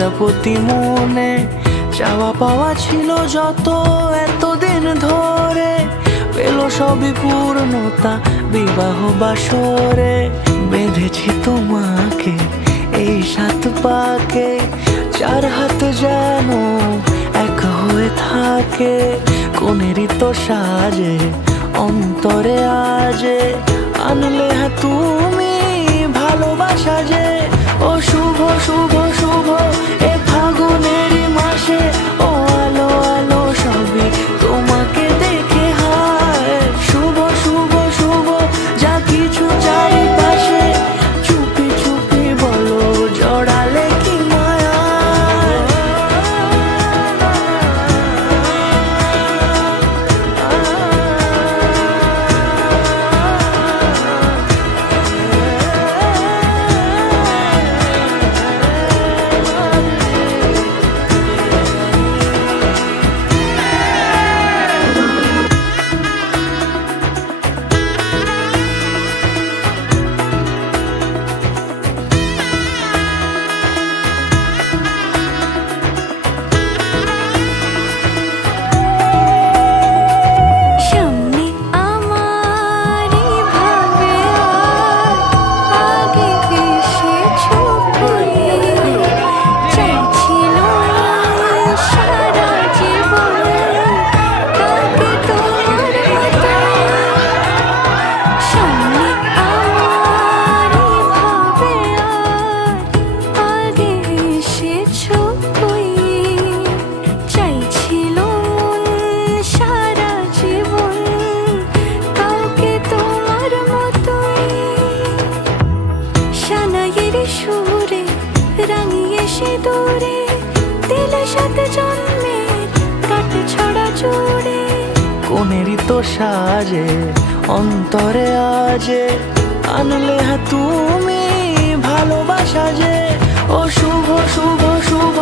প্রজাপতি মনে চাওয়া পাওয়া ছিল যত এতদিন ধরে, পেল সবই পূর্ণতা বিবাহ বাসরে। বেঁধেছি তোমাকে এই 7 পাকে, 4 হাত যেন এক হয়ে থাকে। কোনেরই তো সাজে অন্তরে আজে, আনলে হ্যাঁ তুমি ভালোবাসা যে। ও শুভ শুভ শুভ এ ফাগুনেরই মাসে, ও আলো আলো সবই তোমাকে দেখে হায়। শুভ শুভ শুভ যা কিছু চারিপাশে, চুপি চুপি বলো জড়ালে কি মায়া। সুরে রাঙিয়ে সে দূরে দিলে 7 জন্মের কাট ছড়া জুড়ে। কোনেরই তো সাজে অন্তরে আজে, আনলে হ্যাঁ তুমি ভালোবাসা যে। ও শুভ শুভ শুভ